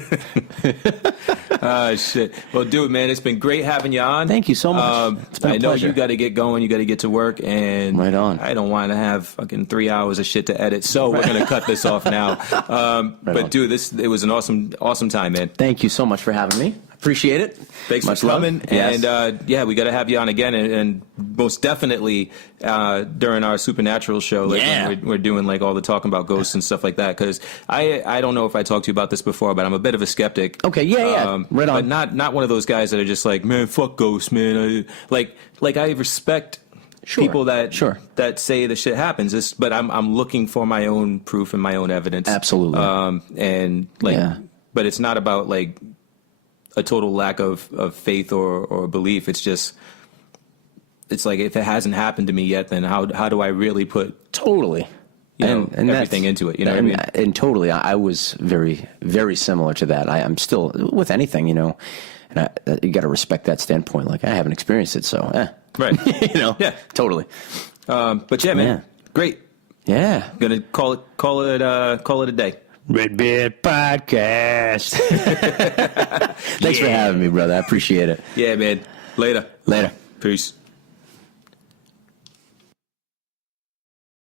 Shit. Well, dude, man, it's been great having you on. Thank you so much. It's been a pleasure. I know you got to get going. You got to get to work, and right on. I don't want to have fucking 3 hours of shit to edit, so we're going to cut this off now. But dude, it was an awesome time, man. Thank you so much for having me. Appreciate it. Thanks Much for love. coming. Yes. And we got to have you on again, and most definitely during our Supernatural show, like when we're doing like all the talking about ghosts and stuff like that. Because I don't know if I talked to you about this before, but I'm a bit of a skeptic. Okay, yeah. Right on. But not one of those guys that are just like, man, fuck ghosts, man. Like I respect people that say the shit happens. But I'm looking for my own proof and my own evidence. Absolutely. But it's not about like a total lack of faith or belief. It's just, it's like, if it hasn't happened to me yet, then how do I really put and everything into it? You know what I mean? And totally, I was very, very similar to that. I'm still with anything, and you got to respect that standpoint. Like, I haven't experienced it, so right, yeah, totally. But yeah, man, great. Yeah, Gonna call it a day. Redbeard Podcast. Thanks for having me, brother. I appreciate it. Yeah, man. Later. Later. Peace.